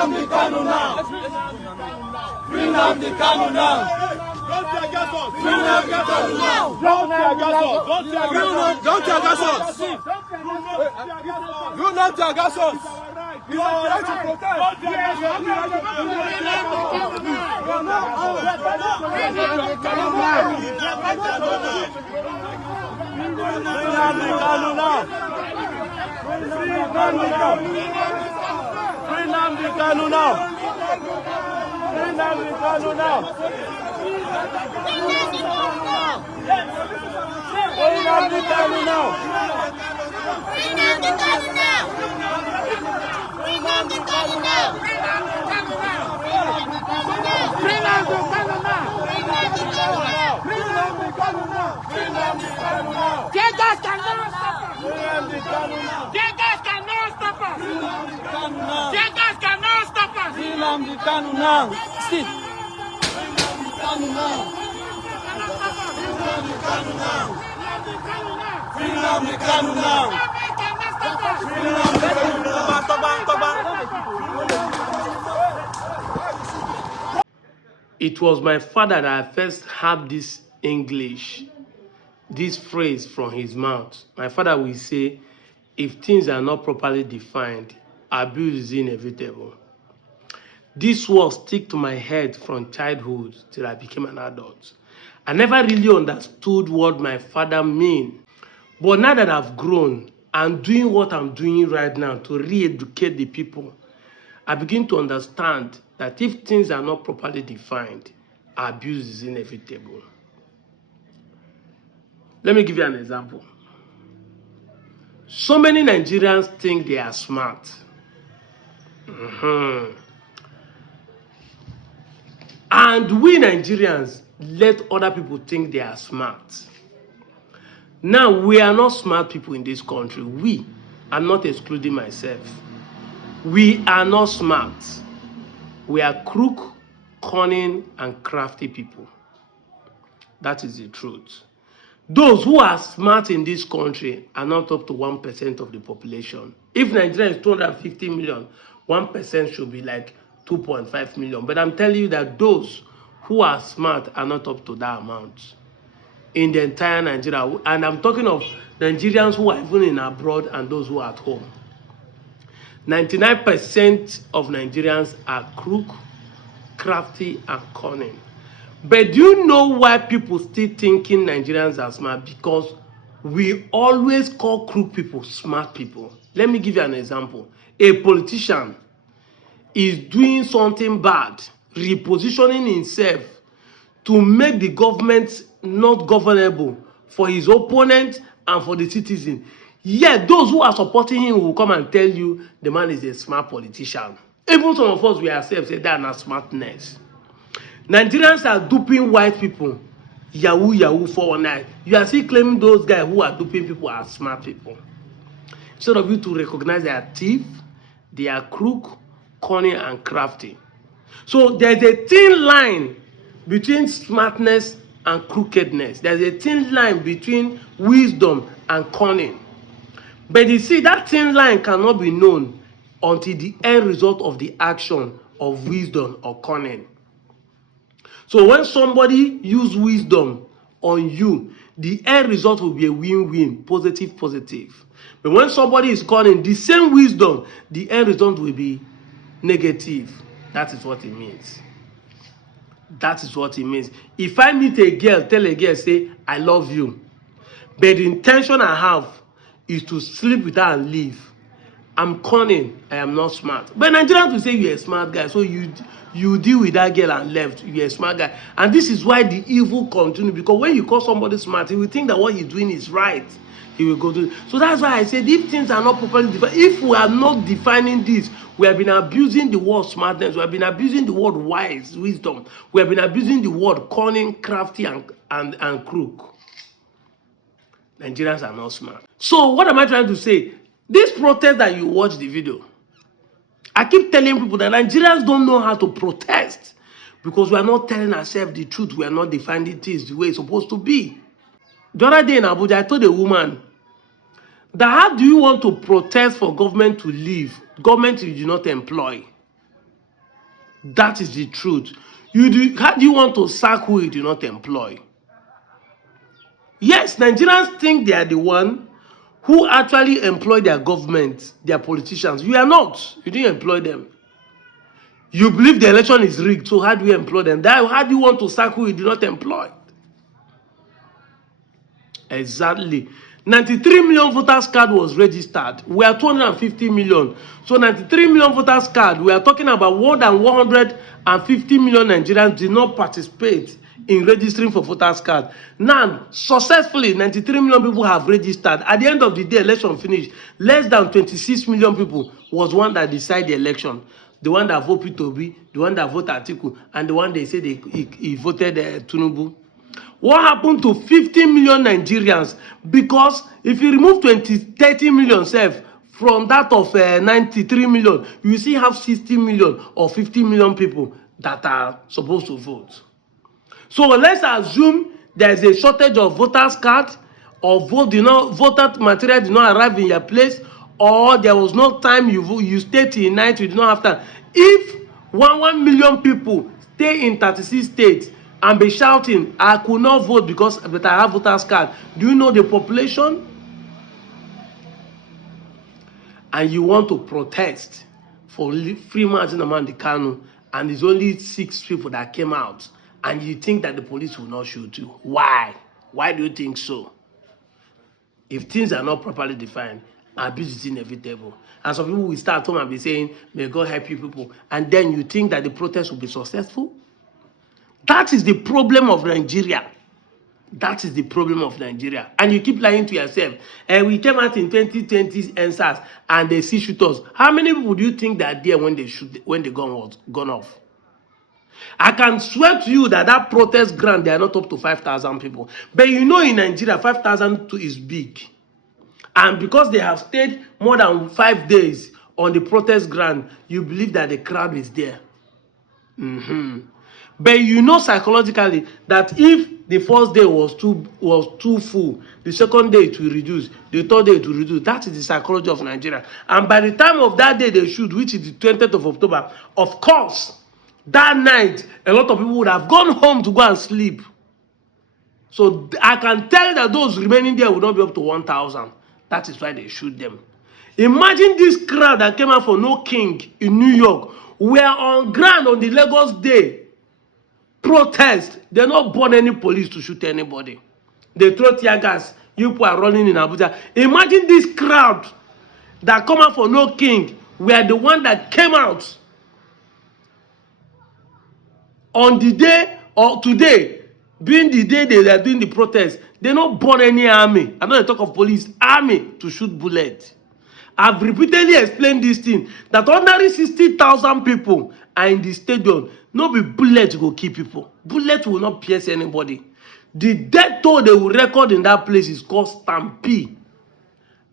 Nnamdi Kanu now. Free Nnamdi Kanu now. Don't tear gas us. Free Nnamdi Kanu now. Don't tear gas us. Don't tear gas us. Do not tear gas us. You are right to protest. Don't tear gas us. Nnamdi Kanu now. Free Nnamdi Kanu now. Free Nnamdi Kanu now. Free Nnamdi Kanu now. Free Nnamdi Kanu now. Free Nnamdi Kanu now. Free Nnamdi Kanu now. Free Nnamdi Kanu now. Free Nnamdi Kanu now. Jaggas cannot stop us. Free Nnamdi Kanu now. Jaggas cannot stop us. Free Nnamdi Kanu now. Jaggas cannot stop us. Free Nnamdi Kanu now. Sit. Free Nnamdi Kanu now. Free Nnamdi Kanu now. It was my father that I first heard this English, this phrase from his mouth. My father will say, if things are not properly defined, abuse is inevitable. This word stick to my head from childhood till I became an adult. I never really understood what my father meant. But now that I've grown and doing what I'm doing right now to re-educate the people, I begin to understand that if things are not properly defined, abuse is inevitable. Let me give you an example. So many Nigerians think they are smart. And we Nigerians let other people think they are smart. Now, we are not smart people in this country. We, I'm not excluding myself. We are not smart. We are crook, cunning, and crafty people. That is the truth. Those who are smart in this country are not up to 1% of the population. If Nigeria is 250 million, 1% should be like 2.5 million. But I'm telling you that those who are smart are not up to that amount in the entire Nigeria. And I'm talking of Nigerians who are even in abroad and those who are at home. 99% of Nigerians are crook, crafty, and cunning. But do you know why people still thinking Nigerians are smart? Because we always call crook people smart people. Let me give you an example. A politician is doing something bad, repositioning himself to make the government not governable for his opponent and for the citizen. Yet those who are supporting him will come and tell you the man is a smart politician. Even some of us, we ourselves say that are smartness. Nigerians are duping white people. Yahoo, Yahoo, 419. You are still claiming those guys who are duping people are smart people. Instead of you to recognize they are thief, they are crook, cunning, and crafty. So there's a thin line between smartness and crookedness. There's a thin line between wisdom and cunning. But you see, that thin line cannot be known until the end result of the action of wisdom or cunning. So when somebody uses wisdom on you, the end result will be a win-win, positive, positive. But when somebody is cunning, the same wisdom, the end result will be negative. That is what it means. That is what it means. If I meet a girl, tell a girl, say, I love you. But the intention I have is to sleep with her and leave. I'm cunning, I am not smart. But Nigerians will say you're a smart guy, so you deal with that girl and left, you're a smart guy. And this is why the evil continues, because when you call somebody smart, he will think that what he's doing is right. He will go to it. So that's why I said if things are not properly defined, if we are not defining this, we have been abusing the word smartness, we have been abusing the word wise, wisdom, we have been abusing the word cunning, crafty, and crook. Nigerians are not smart. So what am I trying to say? This protest that you watch the video, I keep telling people that Nigerians don't know how to protest because we are not telling ourselves the truth. We are not defining things the way it's supposed to be. The other day in Abuja, I told a woman that how do you want to protest for government to leave? Government you do not employ. That is the truth. How do you want to sack who you do not employ? Yes, Nigerians think they are the one who actually employ their government, their politicians. You are not. You didn't employ them. You believe the election is rigged, so how do you employ them? How do you want to sack who you do not employ? Exactly. 93 million voters card was registered. We are 250 million. So 93 million voters card, we are talking about more than 150 million Nigerians did not participate in registering for voters card. Now, successfully, 93 million people have registered. At the end of the day, election finished. Less than 26 million people was one that decided the election. The one that voted P2B, the one that voted Atiku, and the one they said he voted Tinubu. What happened to 50 million Nigerians? Because if you remove 30 million from that of 93 million, you still have 60 million or 50 million people that are supposed to vote. So let's assume there's a shortage of voters card, or voter material did not arrive in your place, or there was no time you stayed till night, you did not have time. If 1 million people stay in 36 states and be shouting, I could not vote but I have voters card, do you know the population? And you want to protest for Freeman Nnamdi Kanu, and it's only 6 people that came out, and you think that the police will not shoot you. Why? Why do you think so? If things are not properly defined, abuse is inevitable. And some people will start home and be saying, may God help you people. And then you think that the protest will be successful? That is the problem of Nigeria. That is the problem of Nigeria. And you keep lying to yourself. And we came out in 2020 NSAS and they see shooters. How many people do you think that are there when the gun was gone off? I can swear to you that protest ground, they are not up to 5,000 people. But you know, in Nigeria, 5,000 is big. And because they have stayed more than 5 days on the protest ground, you believe that the crowd is there. But you know psychologically that if the first day was too full, the second day it will reduce, the third day it will reduce. That is the psychology of Nigeria. And by the time of that day they shoot, which is the 20th of October, of course, that night a lot of people would have gone home to go and sleep. So I can tell that those remaining there will not be up to 1,000. That is why they shoot them. Imagine this crowd that came out for No King in New York. We are on ground on the Lagos Day protest. They not burn any police to shoot anybody. They throw tear gas. You people are running in Abuja. Imagine this crowd that come out for No King. We are the one that came out on the day or today, being the day they are doing the protest. They not burn any army. I don't talk of police, army to shoot bullets. I've repeatedly explained this thing, that ordinary 60,000 people are in the stadium. No be bullet go kill people. Bullet will not pierce anybody. The death toll they will record in that place is called stampede.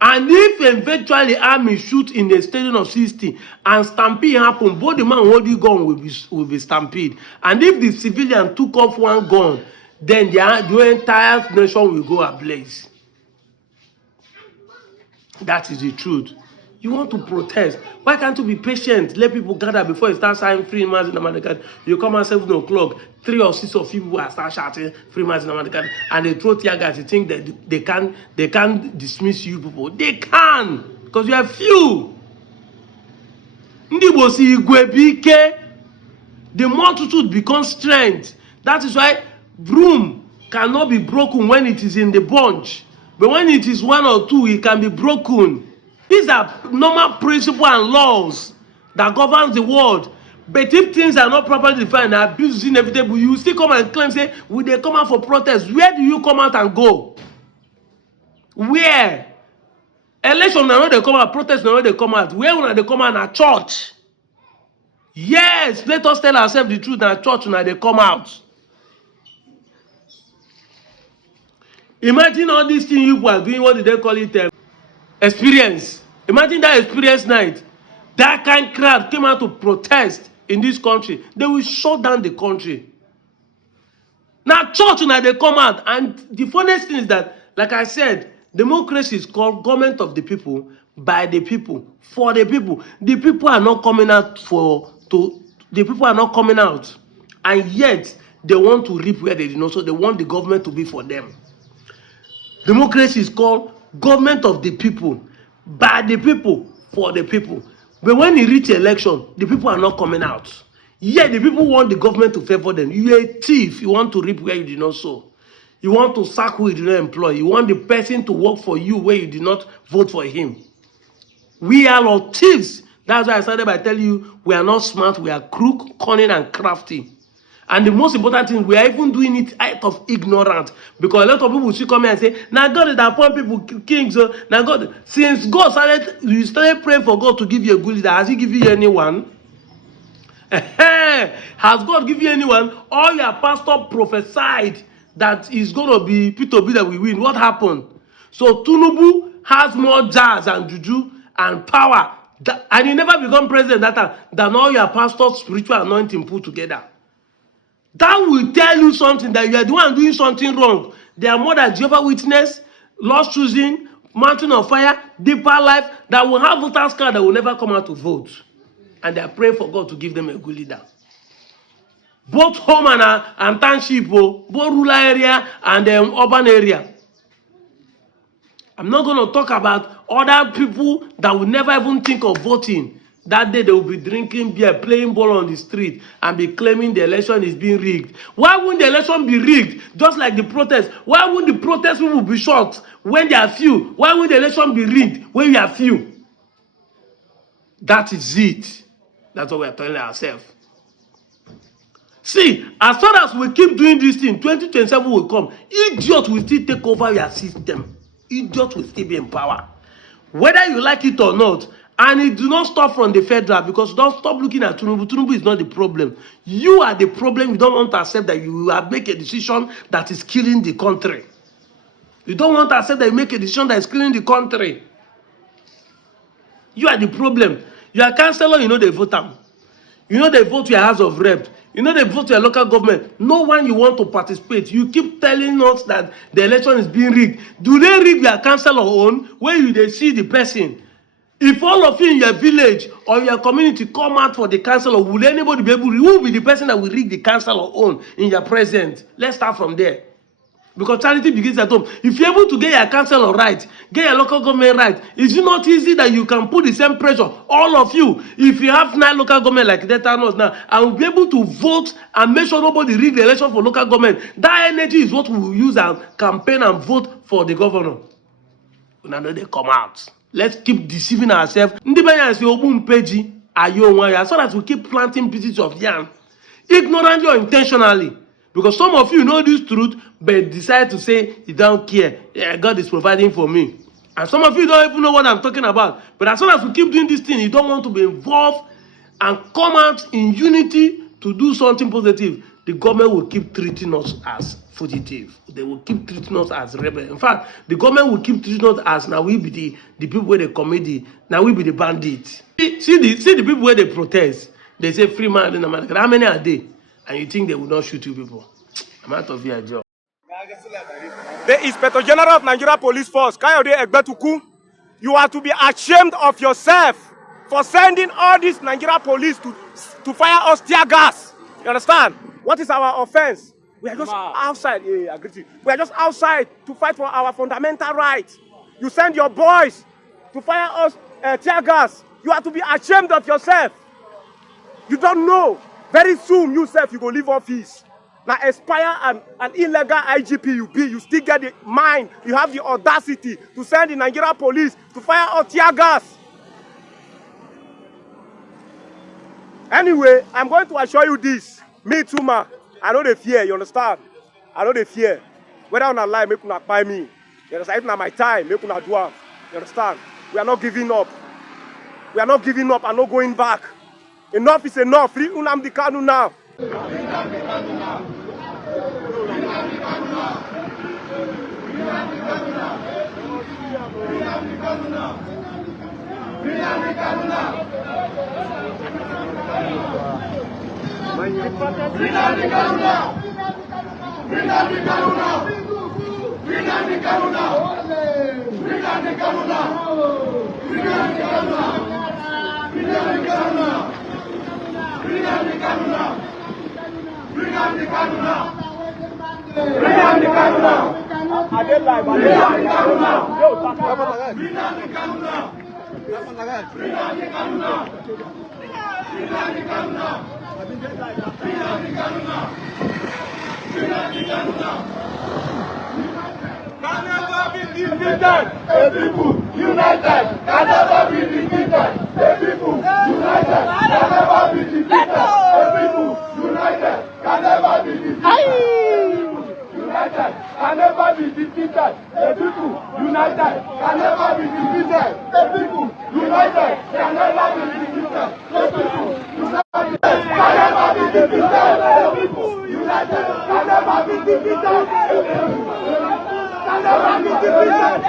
And if eventually army shoot in a stadium of 60 and stampede happen, both the man holding gun will be stampede. And if the civilian took off one gun, then the entire nation will go ablaze. That is the truth. You want to protest. Why can't you be patient? Let people gather before you start signing Freeman Nnamdi Kanu. You come at 7 o'clock, 3 or 6 of people will start shouting Freeman Nnamdi Kanu, and they throw tear gas. You think that they can't dismiss you people. They can, because you are few. The multitude becomes strength. That is why broom cannot be broken when it is in the bunch. But when it is 1 or 2, it can be broken. These are normal principles and laws that govern the world. But if things are not properly defined, abuse is inevitable. You still come and claim, say, will they come out for protest? Where do you come out and go? Where? Election, now they come out. Protest, now they come out. Where will they come out? At church. Yes, let us tell ourselves the truth. At church, now they come out. Imagine all these things you are doing. What did they call it? Experience. Imagine that experience night. That kind of crowd came out to protest in this country. They will shut down the country. Now, church, now they come out. And the funniest thing is that, like I said, democracy is called government of the people, by the people, for the people. The people are not coming out The people are not coming out. And yet, they want to reap where they did not sow. They want the government to be for them. Democracy is called government of the people, by the people, for the people. But when you reach election, the people are not coming out. Yet the people want the government to favor them. You're a thief. You want to reap where you did not sow. You want to sack who you did not employ. You want the person to work for you where you did not vote for him. We are all thieves. That's why I started by telling you we are not smart. We are crook, cunning, and crafty. And the most important thing, we are even doing it out of ignorance. Because a lot of people still come here and say, now God is appoint people kings. Now God, since God started, you started praying for God to give you a good leader. Has he given you anyone? Has God given you anyone? All your pastor prophesied that is going to be Peter B that we win. What happened? So Tinubu has more jazz and juju and power. And he never become president that time than all your pastor's spiritual anointing put together. That will tell you something, that you are the one doing something wrong. There are more than Jehovah's Witness, Lost Choosing, Mountain of Fire, Deeper Life, that will have voters card that will never come out to vote. And they are praying for God to give them a good leader. Both home and township, both rural area and urban area. I'm not going to talk about other people that will never even think of voting. That day they will be drinking beer, playing ball on the street, and be claiming the election is being rigged. Why wouldn't the election be rigged? Just like the protest. Why wouldn't the protest people be shot when they are few? Why wouldn't the election be rigged when we are few? That is it. That's what we are telling ourselves. See, as far as we keep doing this thing, 2027 will come. Idiots will still take over your system. Idiots will still be in power. Whether you like it or not. And it do not stop from the federal, because don't stop looking at Tinubu. Tinubu is not the problem. You are the problem. You don't want to accept that you will make a decision that is killing the country. You don't want to accept that you make a decision that is killing the country. You are the problem. You are councillor, you know they vote them. You know they vote your House of Rep. You know they vote your local government. No one you want to participate. You keep telling us that the election is being rigged. Do they rig your councillor own where they see the person? If all of you in your village or your community come out for the councillor, will anybody be able to? Who will be the person that will rig the councillor own in your presence? Let's start from there. Because charity begins at home. If you're able to get your councillor right, get your local government right, is it not easy that you can put the same pressure, all of you, if you have 9 local government like that now, and will be able to vote and make sure nobody rig the election for local government? That energy is what we will use and campaign and vote for the governor. Now they come out. Let's keep deceiving ourselves. As long as we keep planting pieces of yam, ignorantly or intentionally. Because some of you know this truth, but decide to say you don't care. Yeah, God is providing for me. And some of you don't even know what I'm talking about. But as long as we keep doing this thing, you don't want to be involved and come out in unity to do something positive, the government will keep treating us as fugitive. They will keep treating us as rebels. In fact, the government will keep treating us as now we be the people where they commit now we be the bandits. See the people where they protest. They say free man in America. How many are they? And you think they will not shoot you people? I'm out of your job. The Inspector General of Nigeria Police Force, Kayode Egbetukun, you are to be ashamed of yourself for sending all these Nigeria police to fire us tear gas. You understand? What is our offense? We are just outside. Yeah, I agree with you. We are just outside to fight for our fundamental rights. You send your boys to fire us tear gas. You are to be ashamed of yourself. You don't know. Very soon, you go leave office. Now, expire an illegal IGP you be, you still get the mind, you have the audacity to send the Nigeria police to fire us tear gas. Anyway, I'm going to assure you this. Me too, man. I know the fear, you understand? I know the fear. Whether on a lie, make una buy me. You understand? If not my time, make una do it. You understand? We are not giving up. We are not giving up and not going back. Enough is enough. Free Nnamdi Kanu now. Bring down the Kanu now. Bring down the Kanu now. Bring down the Kanu now. I did live. Bring down the Kanu now. Bring down the Kanu now. Bring down the Kanu now. Bring down the Kanu now. Bring down the Kanu now. Bring down the Kanu now. Can never be defeated. A people united can never be defeated. A people united can never be defeated. A people united can never be defeated. United can never be defeated. A people united can never be defeated. A people united can never be defeated. A people united can never be defeated. A people united can never be defeated. Can never be defeated.